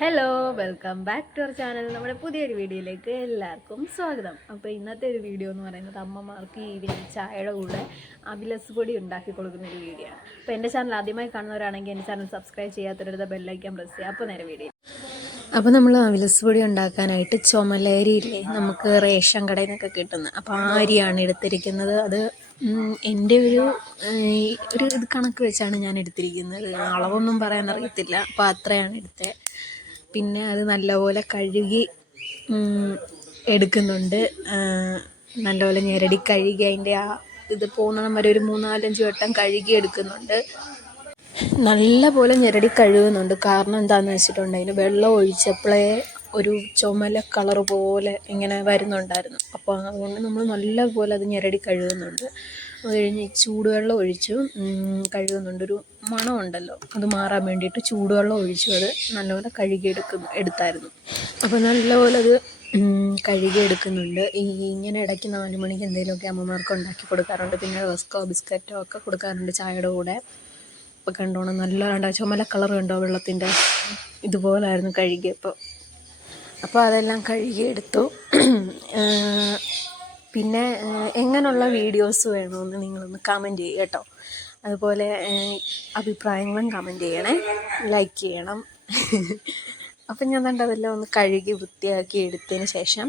Hello welcome back to our channel നമ്മുടെ പുതിയൊരു വീഡിയോയിലേക്ക് എല്ലാവർക്കും സ്വാഗതം. അപ്പോൾ ഇന്നത്തെ ഒരു വീഡിയോ എന്ന് പറയുന്നത് അമ്മമാർക്ക് ഈവനിങ് ചായയുടെ കൂടെ അവിലസ് പൊടി ഉണ്ടാക്കി കൊടുക്കുന്ന ഒരു വീഡിയോ ആണ്. അപ്പോൾ എന്റെ ചാനൽ ആദ്യമായി കാണുന്നവരാണെങ്കിൽ എന്റെ ചാനൽ സബ്സ്ക്രൈബ് ചെയ്യാത്തവരുടെ ബെല്ലൈക്കാൻ പ്രസ് ചെയ്യുക. അപ്പോൾ നേരെ വീഡിയോ. അപ്പോൾ നമ്മൾ അവിലസ് പൊടി ഉണ്ടാക്കാനായിട്ട് ചുമലരിയില്ലേ നമുക്ക് റേഷൻ കടയിൽ നിന്നൊക്കെ കിട്ടുന്നത് അപ്പോൾ ആ അരിയാണ് എടുത്തിരിക്കുന്നത്. അത് എന്റെ ഒരു ഒരു ഇത് കണക്ക് വെച്ചാണ് ഞാൻ എടുത്തിരിക്കുന്നത്. അളവൊന്നും പറയാൻ അറിയത്തില്ല അപ്പോൾ അത്രയാണ് എടുത്തത്. പിന്നെ അത് നല്ലപോലെ കഴുകി എടുക്കുന്നുണ്ട്. നല്ലപോലെ ഞെരടി കഴുകി അതിന്റെ ആ ഇത് പോകുന്നിടം വരെ ഒരു മൂന്നാലഞ്ച് വട്ടം കഴുകി എടുക്കുന്നുണ്ട്. നല്ലപോലെ ഞെരടി കഴുകുന്നുണ്ട്. കാരണം എന്താണെന്ന് വെച്ചിട്ടുണ്ടെങ്കിൽ വെള്ളം ഒഴിച്ചപ്പോഴേ ഒരു ചുമല കളർ പോലെ ഇങ്ങനെ വരുന്നുണ്ടായിരുന്നു. അപ്പോൾ അതുകൊണ്ട് നമ്മൾ നല്ലപോലെ അത് ഞെരടി കഴുകുന്നുണ്ട്. അത് കഴിഞ്ഞ് ഈ ചൂടുവെള്ളം ഒഴിച്ചു. ഉം, കഴുകുന്നുണ്ട്. ഒരു മണമുണ്ടല്ലോ. അത് മാറാൻ വേണ്ടിയിട്ട് ചൂടുവെള്ളം ഒഴിച്ചു. അത് നല്ലപോലെ കഴുകിയെടുക്കുന്നു എടുത്തായിരുന്നു. അപ്പോൾ നല്ലപോലെ അത് കഴുകിയെടുക്കുന്നുണ്ട്. ഈ ഇങ്ങനെ ഇടയ്ക്ക് നാല് മണിക്ക് എന്തെങ്കിലുമൊക്കെ അമ്മമാർക്ക് ഉണ്ടാക്കി കൊടുക്കാറുണ്ട്. പിന്നെ റസ്കോ ബിസ്ക്കറ്റോ ഒക്കെ കൊടുക്കാറുണ്ട് ചായയുടെ കൂടെ. ഇപ്പം കണ്ടോണം നല്ല കണ്ട? ചുമല കളർ കണ്ടോ വെള്ളത്തിന്റെ ഇതുപോലായിരുന്നു കഴുകിയപ്പോൾ അപ്പോൾ അതെല്ലാം കഴുകിയെടുത്തു. പിന്നെ എങ്ങനെയുള്ള വീഡിയോസ് വേണമെന്ന് നിങ്ങളൊന്ന് കമന്റ് ചെയ്യുക കേട്ടോ. അതുപോലെ അഭിപ്രായങ്ങളും കമന്റ് ചെയ്യണേ. ലൈക്ക് ചെയ്യണം. അപ്പം ഞാൻ കണ്ട അതെല്ലാം ഒന്ന് കഴുകി വൃത്തിയാക്കി എടുത്തതിന് ശേഷം.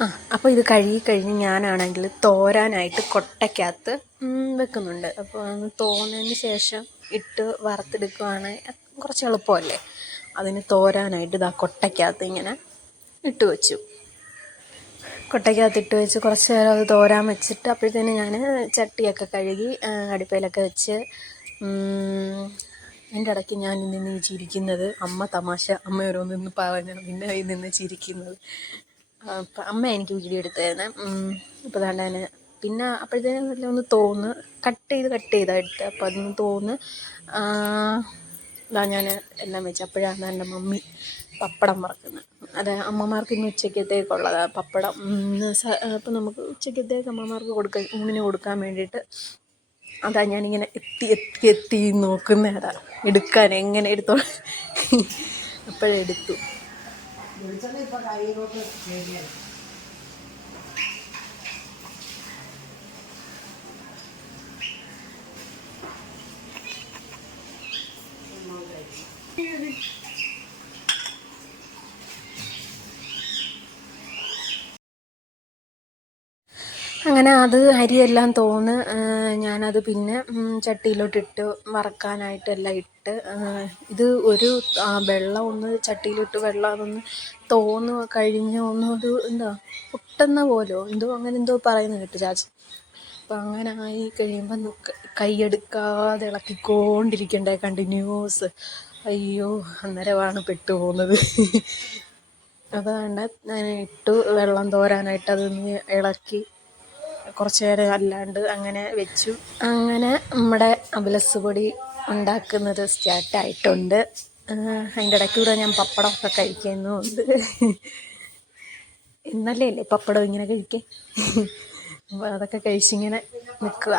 ആ അപ്പോൾ ഇത് കഴുകി കഴിഞ്ഞ് ഞാനാണെങ്കിൽ തോരാനായിട്ട് കൊട്ടയ്ക്കകത്ത് വെക്കുന്നുണ്ട്. അപ്പോൾ അത് തോന്നതിന് ശേഷം ഇട്ട് വറുത്തെടുക്കുവാണെങ്കിൽ കുറച്ച് എളുപ്പമല്ലേ? അതിന് തോരാനായിട്ട് ഇതാ കൊട്ടയ്ക്കകത്ത് ഇങ്ങനെ ഇട്ട് വെച്ചു. കൊട്ടയ്ക്കകത്ത് ഇട്ട് വെച്ച് കുറച്ച് നേരം അത് തോരാൻ വെച്ചിട്ട് അപ്പോഴത്തേന് ഞാൻ ചട്ടിയൊക്കെ കഴുകി അടുപ്പയിലൊക്കെ വെച്ച് എന്റെ ഇടയ്ക്ക് ഞാൻ നിന്ന് ചിരിക്കുന്നത് അമ്മ തമാശ അമ്മ ഓരോന്നിന്ന് പറഞ്ഞ പിന്നെ അതിൽ നിന്ന് ചിരിക്കുന്നത്. അമ്മ എനിക്ക് വീഡിയോ എടുത്തായിരുന്നു. അപ്പോൾ അതാണ്ട് തന്നെ പിന്നെ അപ്പോഴത്തേനും ഒന്ന് തോന്ന് കട്ട് ചെയ്ത് കട്ട് ചെയ്താണ് എടുത്ത്. അപ്പോൾ അതൊന്ന് തോന്ന് ഇതാ ഞാൻ എല്ലാം വെച്ച് അപ്പോഴാണ് എന്റെ മമ്മി പപ്പടം വറക്കുന്നത്. അത് അമ്മമാർക്ക് ഇന്ന് ഉച്ചക്കത്തേക്കുള്ളത് പപ്പടം അപ്പം നമുക്ക് ഉച്ചക്കത്തേക്ക് അമ്മമാർക്ക് കൊടുക്കാൻ ഊണിന് കൊടുക്കാൻ വേണ്ടിയിട്ട് അതാ ഞാനിങ്ങനെ എത്തി എത്തി എത്തി നോക്കുന്നതാ എടുക്കാൻ എങ്ങനെ എടുത്തോ. അപ്പോഴെടുത്തു. അങ്ങനെ അത് അരിയെല്ലാം തോന്ന് ഞാനത് പിന്നെ ചട്ടിയിലോട്ടിട്ട് വറക്കാനായിട്ട് എല്ലാം ഇട്ട് ഇത് ഒരു വെള്ളം ഒന്ന് ചട്ടിയിലിട്ട് വെള്ളം അതൊന്ന് തോന്നു കഴിഞ്ഞ് ഒന്നൊരു എന്താ പൊട്ടുന്ന പോലോ എന്തോ അങ്ങനെ എന്തോ പറയുന്നു കേട്ടു ചാച്ചി. അപ്പം അങ്ങനെ ആയി കഴിയുമ്പം കൈയെടുക്കാതെ ഇളക്കിക്കൊണ്ടിരിക്കണ്ടേ കണ്ടിന്യൂസ് അയ്യോ അന്നേരമാണ് പെട്ടുപോകുന്നത്. അതാണ്ട് ഞാൻ ഇട്ടു വെള്ളം തോരാനായിട്ട് അതൊന്ന് ഇളക്കി. കുറച്ച് നേരം അല്ലാണ്ട് അങ്ങനെ വെച്ചു. അങ്ങനെ നമ്മുടെ അബലസ് പൊടി ഉണ്ടാക്കുന്നത് സ്റ്റാർട്ടായിട്ടുണ്ട് അതിന്റെ ഇടയ്ക്ക് കൂടെ ഞാൻ പപ്പടമൊക്കെ കഴിക്കുന്നുമുണ്ട് ഇന്നല്ലേ അല്ലേ പപ്പടം ഇങ്ങനെ കഴിക്കേ? അതൊക്കെ കഴിച്ചിങ്ങനെ നിൽക്കുക.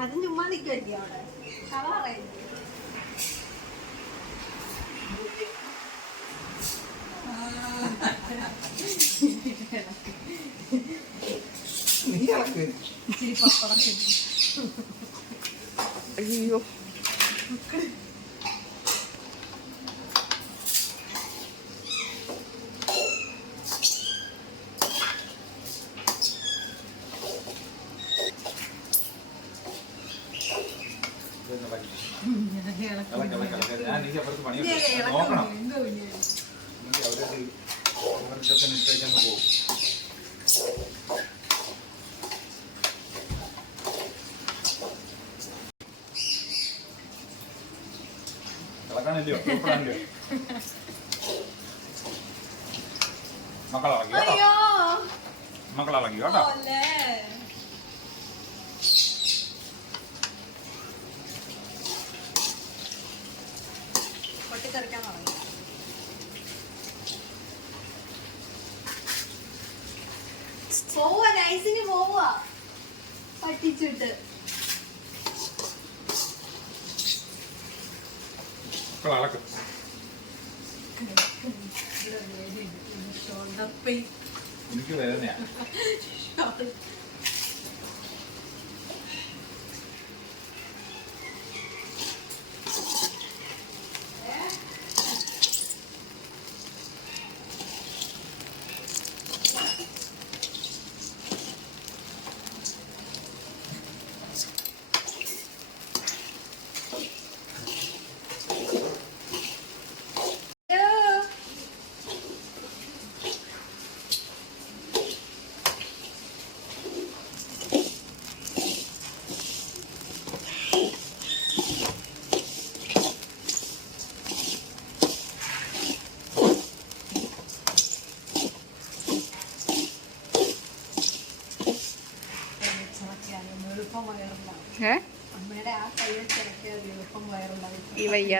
അതും ചുമ്മാ നിൽക്കുമല്ലേ അവിടെ കഥ അയ്യോ. ഇളക്കാനില്ലയോ സൂപ്പറാണല്ലോ. മക്കളിളക്കി കേട്ടോ മക്കളിളക്കി കേട്ടോ. പൊട്ടിത്തെറിക്കാൻ പറഞ്ഞു. പോവാ നൈസിന് പോവാ പറ്റിച്ചിട്ട്. Shoulder pain. എനിക്ക് വേദനയാ.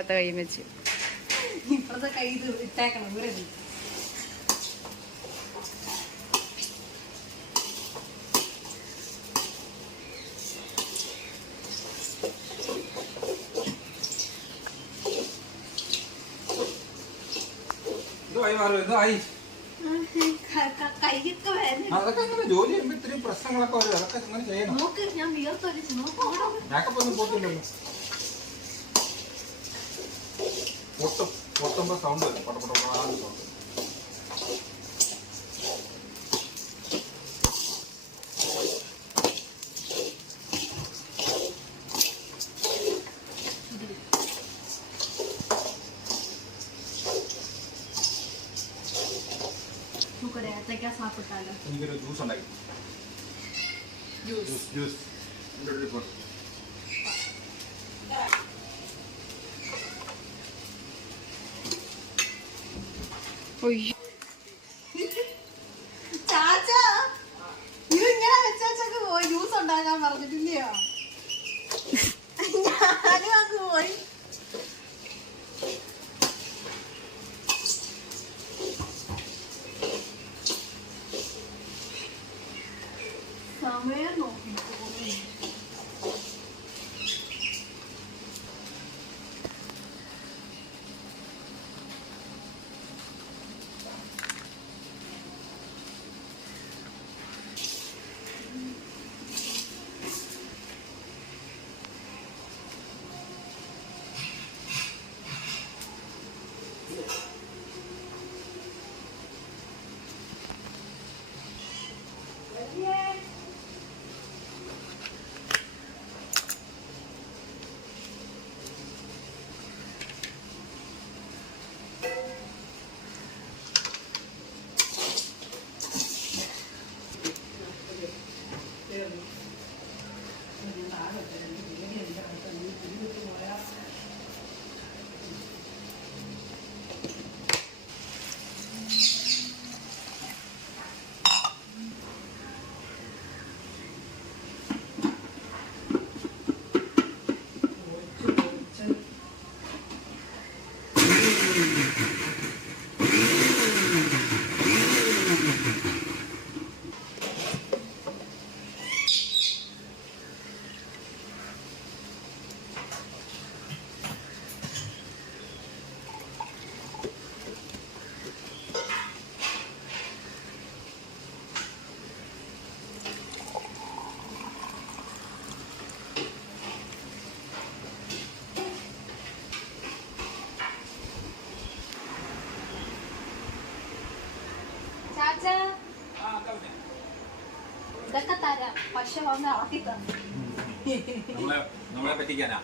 വയ്യാത്ത കൈ വെച്ച്. ഇപ്പഴത്തെ കൈ ഇട്ടേക്കണം ഇവിടെ അതൊക്കെ അങ്ങനെ ജോലി ചെയ്യുമ്പോ ഇത്രയും പ്രശ്നങ്ങളൊക്കെ വരും അതൊക്കെ അങ്ങനെ ചെയ്യണം. നോക്ക് ഞാൻ വിയർത്തൊലിച്ച് നോക്ക് ഓടാ. മേക്കപ്പ് ഒന്നും പോട്ടില്ലല്ലോ പൊട്ടും പൊട്ടുമ്പോൾ സൗണ്ട് വരും. പൊട്ട പൊട്ട സൗണ്ട് ഏത്തയ്ക്ക സാപ്പിട്ടാലോ എനിക്കൊരു ജ്യൂസ് ഉണ്ടാക്കി. ജ്യൂസ് ജ്യൂസ് എന്റെ ഒരു Oy. പക്ഷെ വന്ന് ഇളക്കി തന്നെ നമ്മളെ നമ്മളെ പറ്റിക്കാനാ?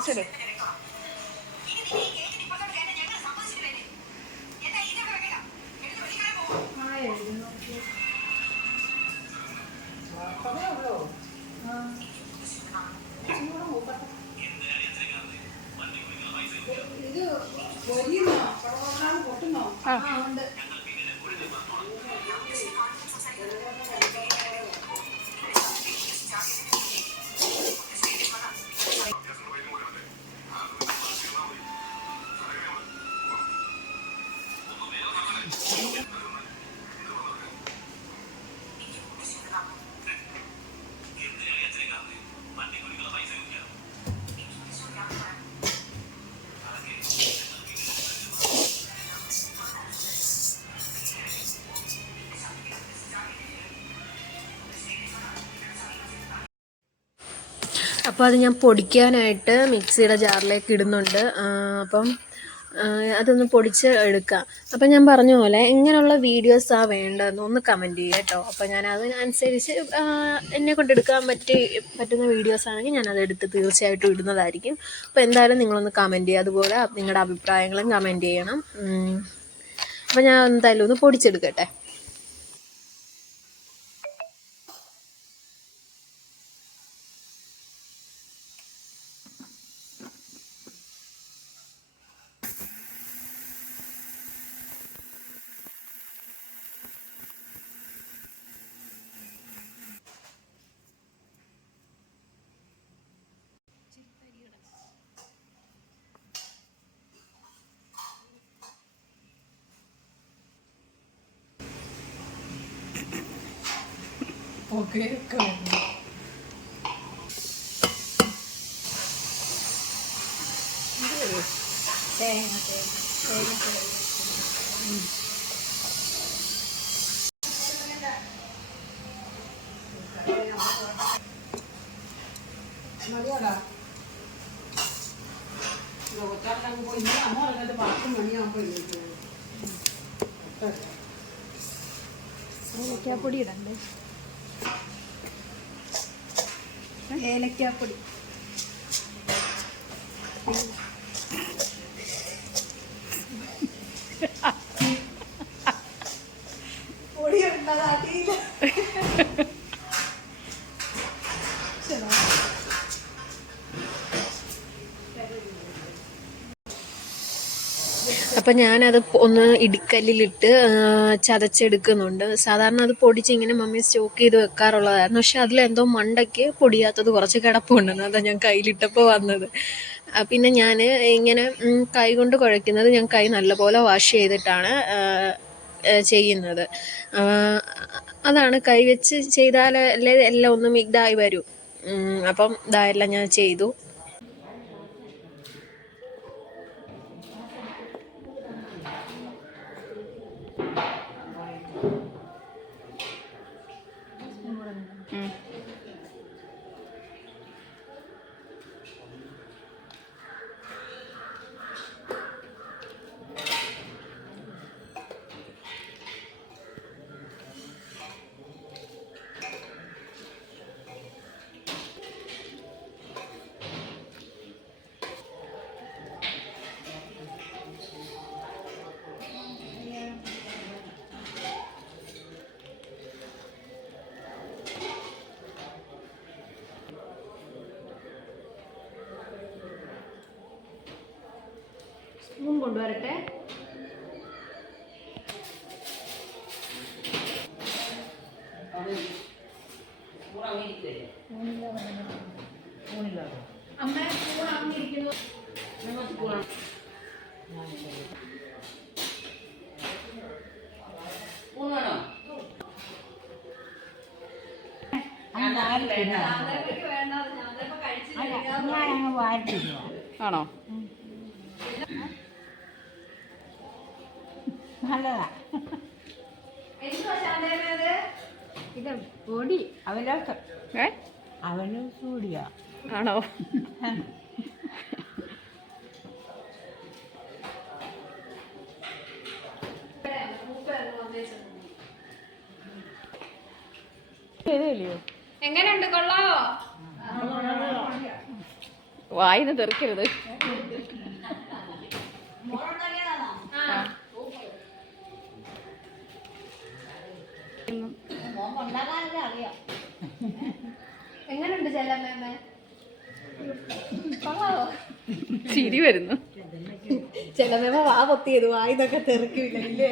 ছেড়ে അപ്പോൾ അത് ഞാൻ പൊടിക്കാനായിട്ട് മിക്സിയുടെ ജാറിലേക്ക് ഇടുന്നുണ്ട്. അപ്പം അതൊന്ന് പൊടിച്ച് എടുക്കാം. അപ്പം ഞാൻ പറഞ്ഞ പോലെ എങ്ങനെയുള്ള വീഡിയോസാണ് വേണ്ടതെന്ന് ഒന്ന് കമന്റ് ചെയ്യുക കേട്ടോ. അപ്പോൾ ഞാൻ അതിനനുസരിച്ച് എന്നെ കൊണ്ട് എടുക്കാൻ പറ്റി പറ്റുന്ന വീഡിയോസ് ആണെങ്കിൽ ഞാൻ അത് എടുത്ത് തീർച്ചയായിട്ടും ഇടുന്നതായിരിക്കും. അപ്പോൾ എന്തായാലും നിങ്ങളൊന്ന് കമന്റ് ചെയ്യുക. അതുപോലെ നിങ്ങളുടെ അഭിപ്രായങ്ങളും കമന്റ് ചെയ്യണം. അപ്പം അപ്പോൾ ഞാൻ എന്തായാലും ഒന്ന് പൊടിച്ചെടുക്കട്ടെ. ഓക്കെ തേങ്ങ തേങ്ങ തേങ്ങ മതിയാടാ കൊച്ചാട്ടങ്ങ് പോയി ഇന്ന് അമ്മ പറഞ്ഞത് പത്ത് മണിയാകുമ്പോൾ എഴുന്നേക്കും ഏലക്കാപ്പൊടി ഇടണ്ടേ ഏലക്കാപ്പൊടി. അപ്പം ഞാനത് ഒന്ന് ഇടിക്കല്ലിലിട്ട് ചതച്ചെടുക്കുന്നുണ്ട്. സാധാരണ അത് പൊടിച്ച് ഇങ്ങനെ മമ്മി സ്റ്റോക്ക് ചെയ്ത് വെക്കാറുള്ളതായിരുന്നു. പക്ഷെ അതിലെന്തോ മണ്ടയ്ക്ക് പൊടിയാത്തത് കുറച്ച് കിടപ്പുണ്ടെന്ന് അതാ ഞാൻ കയ്യിലിട്ടപ്പോൾ വന്നത്. പിന്നെ ഞാൻ ഇങ്ങനെ കൈ കൊണ്ട് കുഴയ്ക്കുന്നത് ഞാൻ കൈ നല്ലപോലെ വാഷ് ചെയ്തിട്ടാണ് ചെയ്യുന്നത്. അതാണ് കൈ വെച്ച് ചെയ്താലല്ലേ എല്ലാം ഒന്നും ഇതായി വരും. അപ്പം ഇതായെല്ലാം ഞാൻ ചെയ്തു. കൊണ്ടുവരട്ടെ അമ്മ അങ്ങിരിക്കുന്നു ആണോ നല്ലതാ. ഇത് പൊടി അവലോസം ഏ? അവലോസ് പൊടിയാ. ആണോ? എങ്ങനെയുണ്ട്? കൊള്ളോ വായിന്ന് തെറിക്കരുത് ആ. എങ്ങനെയുണ്ട് ചെല്ലമ്മ ചിരി വരുന്നു. ചെലമേമ വാ പൊത്തിയത് വായിന്നൊക്കെ തെറിക്കില്ല ഇല്ലേ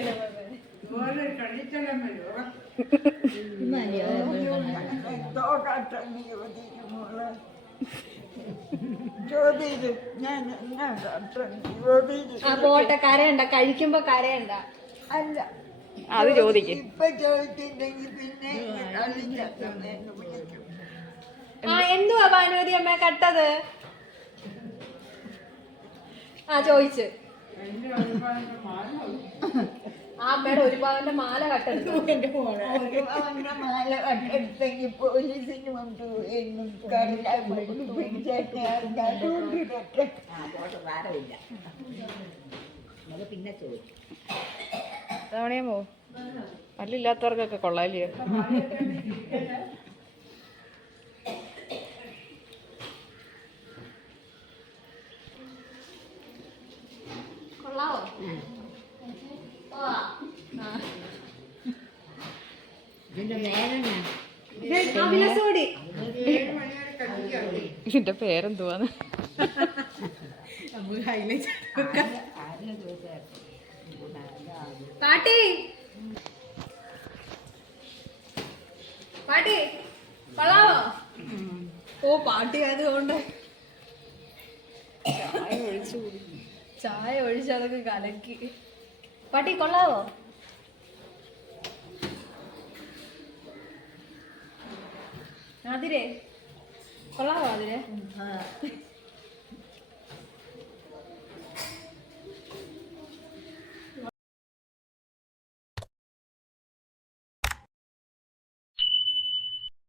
ആ പോട്ടെ കരയണ്ട. കഴിക്കുമ്പോ കരയണ്ട. അല്ല. അത് ചോദിക്കും. ആ എന്തുവാ ഭാനുമതി അമ്മ കട്ടത്? ആ ചോദിച്ച്. ആ അമ്മയുടെ ഒരു പവന്റെ മാല കട്ടെടുത്തു. ഒരു അവന്റെ മാല കട്ടെടുത്തെങ്കിൽ പോലീസിന് കൊണ്ട് എന്നും കരലാൻ പിന്നെ അതുകൊണ്ടിരട്ടെ തവണയും പോ പല്ലില്ലാത്തവർക്കൊക്കെ കൊള്ളാലിയോ ഇതിന്റെ പേരെന്തുവാന്ന്? പാട്ടി. പാട്ടി കൊള്ളാവോ? ഓ പാട്ടി അതുകൊണ്ട് ചായ ഒഴിച്ചതൊക്കെ കലക്കി. പാട്ടി കൊള്ളാവോ? അതിരെ കൊള്ളാവോ അതിരെ